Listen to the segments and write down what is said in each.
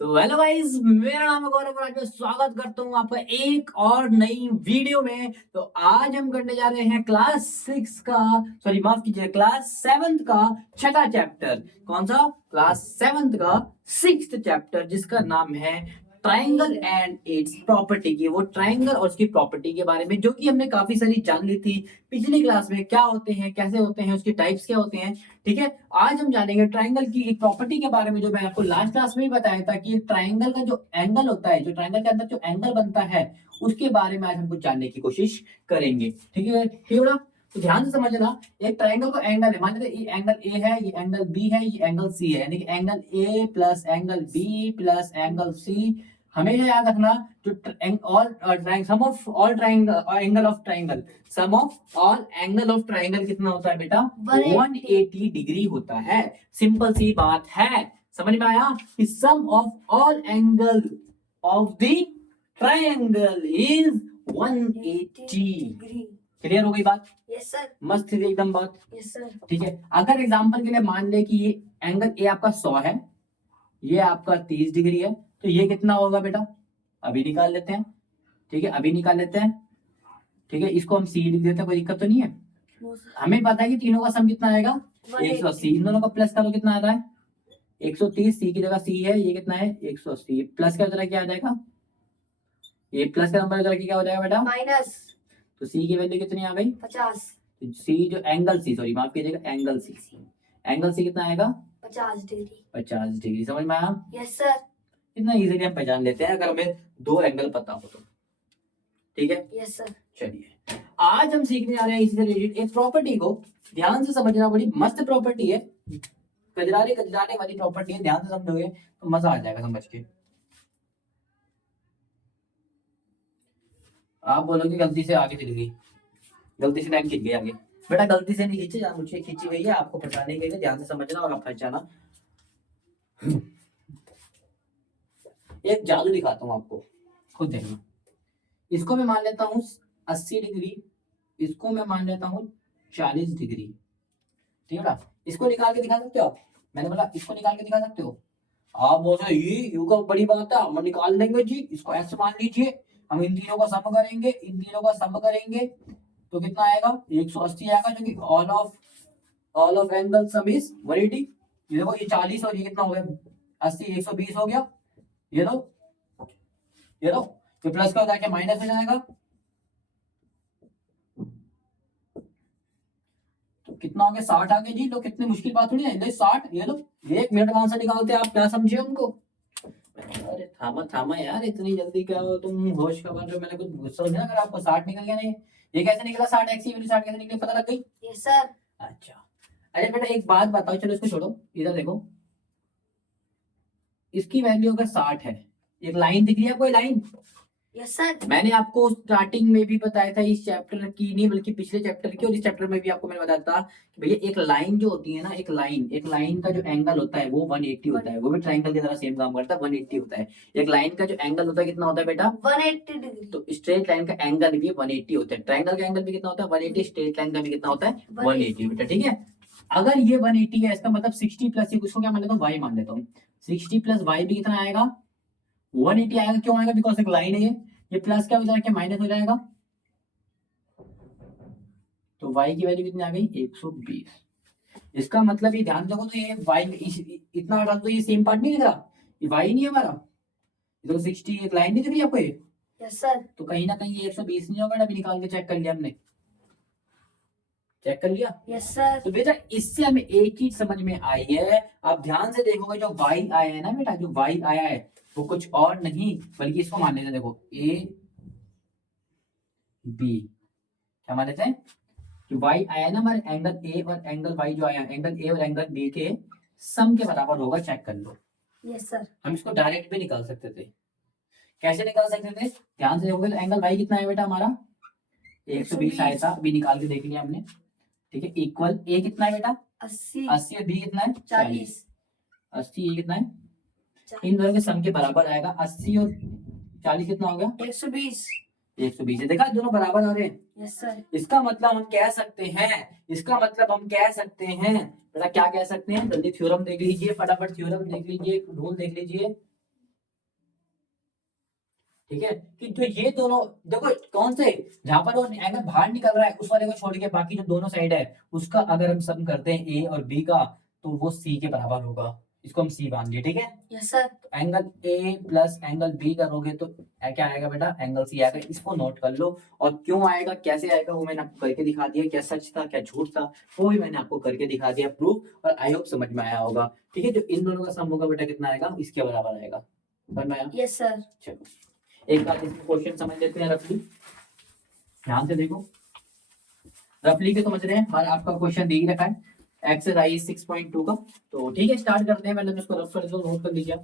तो hello guys, मेरा नाम है गौरव और आज मैं स्वागत करता हूँ आपका एक और नई वीडियो में। तो आज हम करने जा रहे हैं क्लास 6 का, सॉरी माफ कीजिए, क्लास 7 का छठा चैप्टर। कौन सा? क्लास 7 का 6th चैप्टर, जिसका नाम है ट्राइंगल एंड इट्स प्रॉपर्टी की। वो ट्राइंगल और उसकी प्रॉपर्टी के बारे में जो कि हमने काफी सारी जान ली थी पिछली क्लास में। क्या होते हैं, कैसे होते हैं, उसके टाइप्स क्या होते हैं। ठीक है, आज हम जानेंगे ट्राइंगल की एक प्रॉपर्टी के बारे में जो मैंने आपको लास्ट क्लास में ही बताया था कि ट्राइंगल का जो एंगल होता है, जो ट्राइंगल के अंदर जो एंगल बनता है, उसके बारे में आज हम कुछ जानने की कोशिश करेंगे। ठीक है, ठीक है। तो ध्यान से समझना, एक ट्राइंगल का एंगल है, मान लीजिए ये एंगल ए है, ये एंगल बी है, ये एंगल सी है, यानी कि angle A plus angle B plus angle C. हमेशा याद रखना, जो all sum of all triangle angle of triangle, sum of all angle of triangle कितना होता है बेटा? 180 डिग्री होता है। सिंपल सी बात है, समझ में आया कि sum of all angle of the triangle is 180। Clear हो गई बात? Yes sir. मस्त थी एकदम बात। Yes sir. ठीक है, अगर एग्जांपल के लिए मान ले कि ये एंगल ए आपका 100 है, ये आपका 30 डिग्री है, तो ये कितना होगा बेटा? अभी निकाल लेते हैं। ठीक है, अभी निकाल लेते हैं। ठीक है, इसको हम सी लिख देते हैं, कोई दिक्कत तो नहीं है। हमें पता है कि तीनों का सम कितना आएगा? 180। इन दोनों का प्लस करो, कितना आता है? 130। सी की जगह सी है, ये कितना है? 180। प्लस का जगह क्या आ जाएगा? ये प्लस का नंबर जगह क्या हो जाएगा बेटा? माइनस। तो सी की वैल्यू कितनी आ गई? 50। सी जो एंगल सी, सॉरी माफ कीजिएगा, एंगल सी, एंगल सी कितना आएगा? 50 डिग्री। 50 डिग्री। समझ में आया? Yes sir. इतना इजीली हम पहचान लेते हैं अगर हमें दो एंगल पता हो तो। ठीक है, यस सर। चलिए आज हम सीखने जा रहे हैं इसी से रिलेटेड एक प्रॉपर्टी को। ध्यान से समझना, बड़ी मस्त प्रॉपर्टी है, कजरारे कजराने वाली प्रॉपर्टी है। ध्यान से समझोगे तो मजा आ जाएगा समझ के। आप बोलोगे गलती से आगे चली गई, गलती से लाइन खींच गई आगे। बेटा गलती से नहीं खींची, जानबूझ के खींची गई है, आपको फंसाने के लिए। ध्यान से समझना और आप फंस जाना। एक जादू दिखाता हूँ आपको, खुद देखना। इसको मैं मान लेता हूँ 80 डिग्री, इसको मैं मान लेता हूँ 40 डिग्री। ठीक है ना? इसको निकाल के दिखा सकते हो आप? मैंने बोला इसको निकाल के दिखा सकते हो? आप बोल रहे ये यू का बड़ी बात है, हम निकाल देंगे जी, इसको ऐसे मान लीजिए। हम इन तीनों का सम करेंगे, इन तीनों का सम करेंगे तो कितना आएगा? 180 आएगा, जो कि all of angle sum is 180। ये देखो, ये 40 और ये कितना हो गया? 80, 120 हो गया। ये लो, ये लो, ये प्लस का जाके माइनस में जाएगा तो कितना हो गया? 60 आ गया जी। लो, कितनी मुश्किल बात थोड़ी है, 60। ये लो, 1 मिनट में आंसर निकालते हैं आप, क्या समझे हमको? अरे थामा थामा यार, इतनी जल्दी क्या हो तुम, होश का बन रहे हो। मैंने कुछ गुस्सा हो गया अगर आपको 60 निकल गया नहीं। ये कैसे निकला 60? एक्स की वैल्यू 60 कैसे निकली, पता लग गई? Yes sir. अच्छा, अरे बेटा एक बात बताओ, चलो इसको छोड़ो, इधर देखो। इसकी वैल्यू अगर 60 है, एक लाइन दिख रही है आपको? Line, yes sir. मैंने आपको स्टार्टिंग में भी बताया था, इस चैप्टर की नहीं बल्कि पिछले चैप्टर की, और इस चैप्टर में भी आपको मैंने बताया था कि भैया एक लाइन जो होती है ना, एक लाइन का जो एंगल होता है वो 180 होता है। वो भी ट्राइंगल की तरह सेम काम करता है, 180 होता है। एक लाइन का जो एंगल होता है कितना होता है बेटा? 180 डिग्री। तो स्ट्रेट लाइन का एंगल भी 180 होता है। ट्राइंगल का एंगल भी कितना होता है? 180। स्ट्रेट लाइन का भी कितना होता है? 180 बेटा। ठीक है, अगर ये 180 है, इसका मतलब 60 प्लस उसको क्या मान लेता हूँ? y मान लेता हूँ। 60 प्लस y भी कितना आएगा? 180 आएगा। क्यों आएगा? बिकॉज एक लाइन है ये प्लस क्या हो जाएगा, माइनस हो जाएगा। तो y की वैल्यू कितनी आ गई? 120। इसका मतलब ये ध्यान रखो, तो ये y इतना हटा तो ये सेम पार्ट नहीं दिख रहा, ये y नहीं है हमारा। ये तो 60 एक लाइन नहीं दिख रही आपको ये? Yes sir. तो कहीं ना कहीं ये 120 नहीं होगा। अभी निकाल के चेक कर लिया हमने, चेक कर लिया। Yes sir. तो बेटा इससे हमें एक चीज समझ में आई है, आप ध्यान से देखोगे, जो y आया है ना बेटा, जो y आया है वो कुछ और नहीं बल्कि इसको मान लेते हैं, देखो a b, क्या मान लेते हैं? जो y आया ना हमारे, एंगल a और एंगल y जो आया, एंगल a और एंगल b के सम के बराबर होगा। चेक कर लो। Yes sir. हम इसको डायरेक्ट भी निकाल सकते थे। कैसे निकाल सकते थे? ध्यान से देखोगे तो एंगल y कितना है बेटा हमारा? 120 आया था, अभी निकाल के देख लिया हमने। ठीक है, इक्वल a कितना है बेटा? 80। 80 और b कितना है? 40। 80 ये कितना है? इन दोनों के सम के बराबर आएगा। 80 और 40 कितना हो गया? 120। 120 है। देखा, दोनों बराबर आ रहे हैं। Yes sir. इसका मतलब हम कह सकते हैं, इसका मतलब हम कह सकते हैं बेटा, क्या कह सकते हैं? जल्दी थ्योरम देख लीजिए, फटाफट थ्योरम देख लीजिए, रूल देख लीजिए। ठीक है, कि जो ये दोनों देखो कौन से, जहां पर वो एंगल बाहर निकल रहा है उस वाले को छोड़ के बाकी जो दोनों साइड है उसका अगर हम सम करते हैं ए और बी का, तो वो सी के बराबर होगा। इसको हम सी मान लिए, ठीक है। Yes sir. Angle A plus angle B करोगे तो क्या आएगा बेटा, एंगल सी आएगा। इसको नोट कर लो। और क्यों आएगा, कैसे आएगा, वो मैंने आपको करके दिखा दिया। क्या सच था क्या झूठ था, वो भी मैंने आपको करके दिखा दिया प्रूफ। और आई होप समझ में आया होगा। ठीक है, जो इन दोनों का सम होगा बेटा कितना आएगा, इसके बराबर आएगा। समझ में आया? Yes sir. चलो एक बार इसमें क्वेश्चन समझ लेते हैं रफली। ध्यान से देखो, रफली के समझ रहे हैं। हमारा आपका क्वेश्चन दे ही रखा है एक्सरसाइज 6.2 का। तो ठीक है, स्टार्ट करते हैं। मैंने इसको रफ कर दो, नोट कर लीजिए।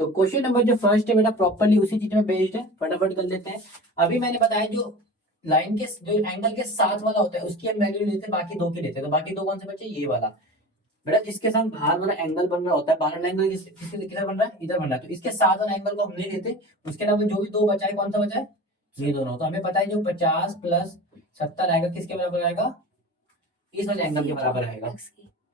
तो क्वेश्चन नंबर जो फर्स्ट है बेटा प्रॉपर्ली उसी चीज में बेस्ड है, फटाफट कर लेते हैं। अभी मैंने बताया जो लाइन के जो एंगल के साथ वाला होता है उसकी हम वैल्यू लेते हैं, बाकी दो की लेते हैं। तो बाकी दो कौन से बचे, ये वाला बेटा जिसके साथ बाहर वाला एंगल बन रहा होता है। बाहर वाला एंगल किधर बन रहा है, इधर बन रहा है। तो इसके साथ वाला एंगल को हम नहीं लेते। उसके अलावा जो भी दो बचा है, कौन सा बचा है, ये दोनों। तो हमें पता है जो 50 प्लस 70 आएगा किसके बराबर आएगा, इस वाले एंगल के बराबर आएगा।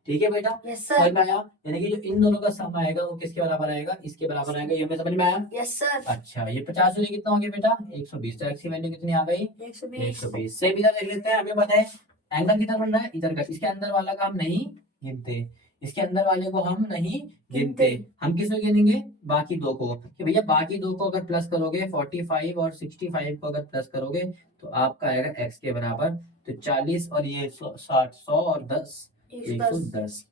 ठीक है बेटा, यस समझ सर। में आया। यानी कि जो इन दोनों का सम आएगा वो किसके बराबर आएगा, इसके बराबर आएगा। ये हमें समझ में आया। Yes sir. अच्छा, ये 50 वाले कितना हो गया बेटा, 120। तो एक्स की वैल्यू कितनी आ गई, 120। 120। से भी इधर देख लेते हैं। हमें पता है एंगल किधर बन रहा है, इधर का। इसके अंदर वाला का हम नहीं गिनते, इसके अंदर वाले को हम नहीं गिनते। हम किसको गिनेंगे, बाकी दो को। कि भैया बाकी दो को अगर प्लस करोगे 45 और 65 को अगर प्लस करोगे तो आपका आएगा एक्स के बराबर। तो 40 और ये 60, 100 और 10 110।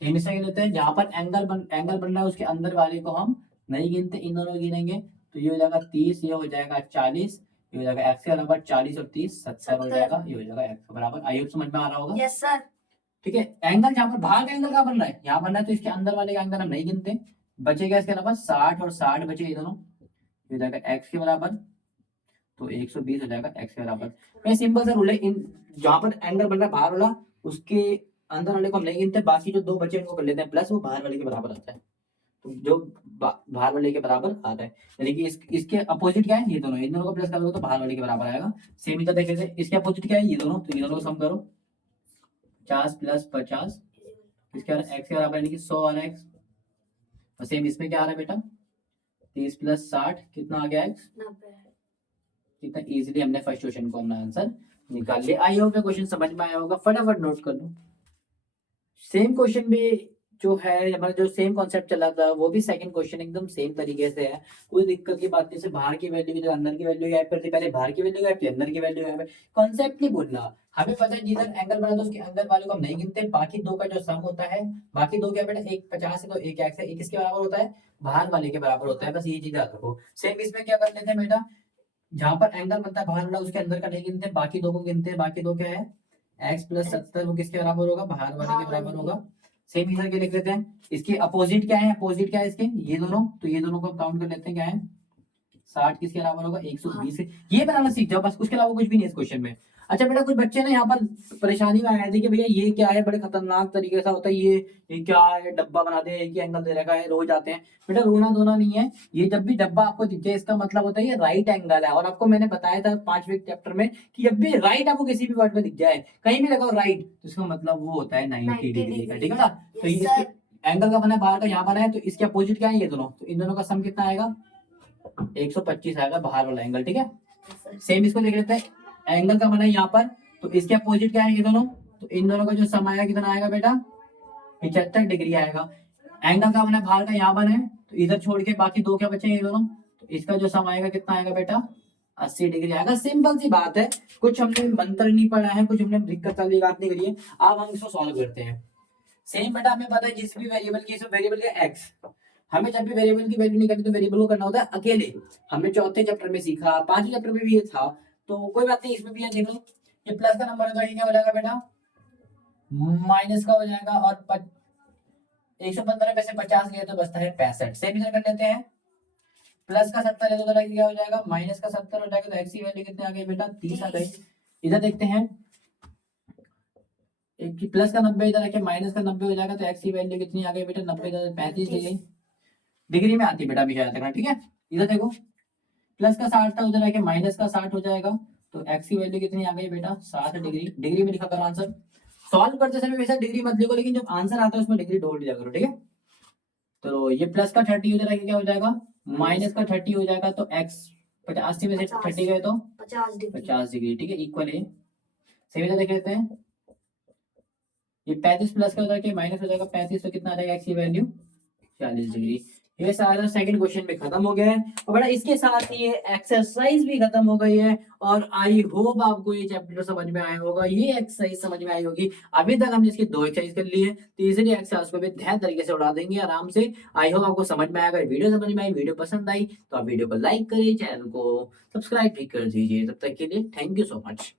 इनसे गिनते हैं। जहां पर एंगल बन रहा है उसके अंदर वाले को हम नहीं गिनते, इन दोनों गिनेंगे। तो ये हो जाएगा 30, ये हो जाएगा 40, ये हो जाएगा एक्स के बराबर 40 और 30 70 हो जाएगा। ये हो जाएगा एक्स के बराबर। आई होप समझ में आ रहा होगा। Yes sir. ठीक है, एंगल जहां पर बाहर का एंगल कहाँ बन रहा है, यहाँ बन रहा है। तो इसके अंदर वाले का एंगल हम नहीं गिनते। बचेगा इसके अलावा 60 और 60 बचे ये दोनों। ये हो जाएगा एक्स के बराबर। तो 120 हो जाएगा एक्स के बराबर। मैं सिंपल सा रूल है, इन जहां पर एंगल बन रहा है बाहर वाला उसके अंदर वाले को हम नहीं गिनते। बाकी जो दो बचे उनको कर लेते हैं प्लस, वो बाहर वाले के बराबर आता है। तो जो बाहर वाले के बराबर आता है, यानी कि इसके अपोजिट क्या है, ये दोनों। इन दोनों को प्लस कर दो तो बाहर वाले के बराबर आएगा। सेम इधर देख लेते हैं, इसके अपोजिट क्या है, ये दोनों। तो ये दोनों को सम करो, 50 प्लस 50 इसके एक्स के बराबर, यानी कि 100 और एक्स। और सेम इसमें क्या आ रहा है बेटा, 30 प्लस 60 कितना आ गया एक्स। 90। कितना इजीली हमने फर्स्ट क्वेश्चन को अपना आंसर निकाल लिया। आई होप क्वेश्चन समझ में आया होगा। फटाफट नोट कर लो। सेम क्वेश्चन भी जो है हमारा, जो सेम कॉन्सेप्ट चला था वो भी सेकंड क्वेश्चन एकदम सेम तरीके से है। कोई दिक्कत की बात नहीं। सिर्फ बाहर की वैल्यू की जगह अंदर की वैल्यू ऐड करते, पहले बाहर की वैल्यू ऐड फिर अंदर की वैल्यू ऐड। कॉन्सेप्ट नहीं भूलना। हमें पता है जिधर एंगल बना तो उसके अंदर वाले को हम नहीं गिनते। बाकी दो का जो सम होता है, बाकी दो क्या बेटा, एक 50 है तो एक एक्स है, एक इसके बराबर होता है, बाहर वाले के बराबर होता है। बस ये चीज याद रखो। सेम इसमें क्या कर लेते हैं बेटा, जहां पर एंगल बनता है बाहर वाला उसके अंदर का नहीं गिनते, बाकी दो को गिनते हैं। बाकी दो क्या है, एक्स प्लस 70, वो किसके बराबर होगा, बाहर वाले के बराबर होगा। सेम इधर के लिख लेते हैं। इसके अपोजिट क्या है, अपोजिट क्या है इसके, ये दोनों। तो ये दोनों को काउंट कर लेते हैं, क्या है 60 किसके बराबर होगा, 120। ये बनाना सीख जाओ बस, उसके अलावा कुछ भी नहीं है इस क्वेश्चन में। अच्छा बेटा, कुछ बच्चे ना यहाँ पर परेशानी में आए थे कि भैया ये क्या है, बड़े खतरनाक तरीके से होता है ये क्या है, डब्बा बना दे, एक ही एंगल दे रखा है, रोज आते हैं। बेटा रोना धोना नहीं है। ये जब भी डब्बा आपको दिख जाए इसका मतलब होता है ये राइट एंगल है। और आपको मैंने बताया था 5वें चैप्टर में कि जब भी राइट आपको किसी भी वर्ड में दिख जाए, कहीं भी लगाओ राइट, तो इसका मतलब वो होता है 90 डिग्री का। ठीक है ना। तो ये एंगल का बना है, बाहर का यहाँ बना है, तो इसके अपोजिट क्या है, ये दोनों। तो इन दोनों का सम कितना आएगा, 125 आएगा बाहर वाला एंगल। ठीक है, सेम इसको देख लेते हैं। एंगल का बना है यहाँ पर, तो इसके अपोजिट क्या है, ये दोनों। तो इन दोनों का जो सम आएगा कितना आएगा बेटा, 75 डिग्री आएगा। एंगल का बना है बाहर का यहाँ बना है, तो इधर छोड़ के बाकी दो क्या बचे ये दोनों। तो इसका जो सम आएगा कितना आएगा बेटा, 80 डिग्री आएगा। सिंपल सी बात है। कुछ हमने मंत्र नहीं पढ़ा है, कुछ हमने दिक्कत वाली बात नहीं करी है। अब हम इसको सॉल्व करते हैं। सेम बेटा हमें पता है जिस भी वेरिएबल की, वेरिएबल का एक्स, हमें जब भी वेरिएबल की वैल्यू निकालनी तो वेरिएबल को करना होता है अकेले। हमने चौथे चैप्टर में सीखा, 5वें चैप्टर में भी ये था। तो कोई बात नहीं, इसमें भी है। देखो ये प्लस का नंबर है तो ये क्या हो जाएगा बेटा, माइनस का हो जाएगा। और 115 में से 50 गए तो बचता है 65। सेम इधर कर लेते हैं। प्लस का 70 है तो क्या हो जाएगा, माइनस का 70 हो जाएगा। तो एक्स की वैल्यू कितनी आ गई बेटा, 30 आ गई। इधर देखते हैं, एक प्लस का 90 इधर रखे, माइनस का 90 हो जाएगा। तो एक्स की वैल्यू कितनी आ गई बेटा, 90 35 डिग्री डिग्री में आती है बेटा हमेशा याद रखना। ठीक है, इधर देखो प्लस का 60 था, उधर आके माइनस का 60 हो जाएगा। तो एक्स की वैल्यू कितनी आ गई बेटा, 60 डिग्री। डिग्री में लिखा करो आंसर। सॉल्व करते समय वैसा डिग्री मत लिखो, लेकिन जब आंसर आता है उसमें डिग्री ढूंढ लिया करो। ठीक है, तो ये प्लस का 30 हो जाएगा, क्या हो जाएगा माइनस का 30 हो जाएगा, तो x 80 में से 50 30 गए तो 50 डिग्री 50 डिग्री, ठीक है, इक्वल है। सही देख लेते हैं, ये 35 प्लस का हो जाएगा माइनस हो जाएगा 35, तो कितना आ जाएगा x की वैल्यू 40 डिग्री। ये सारा सेकंड क्वेश्चन में खत्म हो गया है और बड़ा इसके साथ ही ये एक्सरसाइज भी खत्म हो गई है। और आई होप आपको ये चैप्टर समझ में आया होगा, ये एक्सरसाइज समझ में आई होगी। अभी तक हमने इसकी 2 एक्सरसाइज कर ली है, तीसरी एक्सरसाइज को भी ध्यान तरीके से उड़ा देंगे आराम से। आई होप आपको समझ में आया। अगर वीडियो समझ में आई, वीडियो पसंद आई, तो आप वीडियो को लाइक करिए, चैनल को सब्सक्राइब भी कर दीजिए। तब तक के लिए थैंक यू सो मच।